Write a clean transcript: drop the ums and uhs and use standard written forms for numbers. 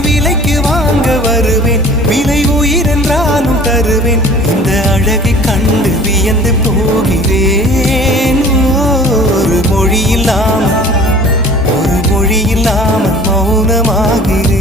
விலைக்கு வாங்க வருவேன், விலை உயிர் என்றாலும் தருவேன். இந்த அழகை கண்டு வியந்து போகிறேன். ஒரு மொழி இல்லாமல் மௌனமாகிறேன்.